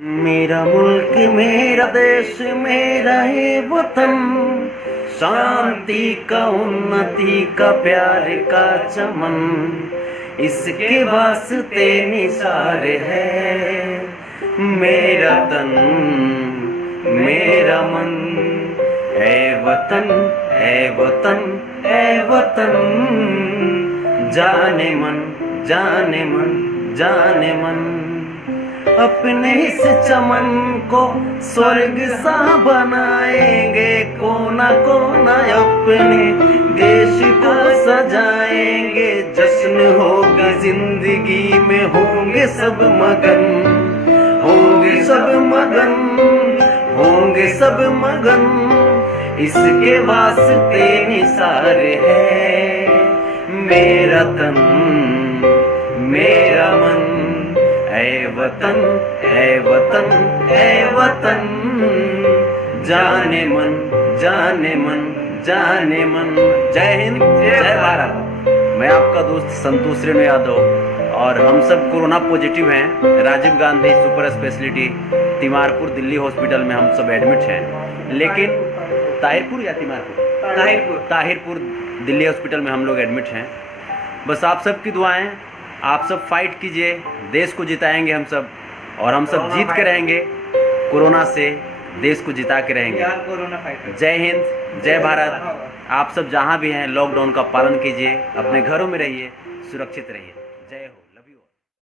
मेरा मुल्क मेरा देश मेरा है वतन, शांति का उन्नति का प्यार का चमन, इसके वास्ते निसार है मेरा तन मेरा मन। ऐ वतन ऐ वतन ऐ वतन, जाने मन जाने मन जाने मन। अपने इस चमन को स्वर्ग सा बनाएंगे, कोना कोना अपने देश को सजाएंगे। जश्न होगी जिंदगी में, होंगे सब मगन, होंगे सब मगन, होंगे सब मगन। इसके वास्ते निसार है मेरा तन मेरा मन। ऐ वतन ऐ वतन ऐ वतन, जाने मन जाने मन जाने मन। जय हिंद जय भारत। मैं आपका दोस्त संतोष रेणु यादव, और हम सब कोरोना पॉजिटिव हैं। Rajiv Gandhi super speciality Timarpur Delhi hospital में हम सब एडमिट हैं, लेकिन ताहिरपुर या तिमारपुर ताहिरपुर दिल्ली हॉस्पिटल में हम लोग एडमिट हैं। बस आप सब की दुआएं, आप सब फाइट कीजिए, देश को जिताएंगे हम सब, और हम सब जीत के रहेंगे। कोरोना से देश को जिता के रहेंगे। जय हिंद जय भारत। आप सब जहां भी हैं लॉकडाउन का पालन कीजिए, अपने घरों में रहिए, सुरक्षित रहिए।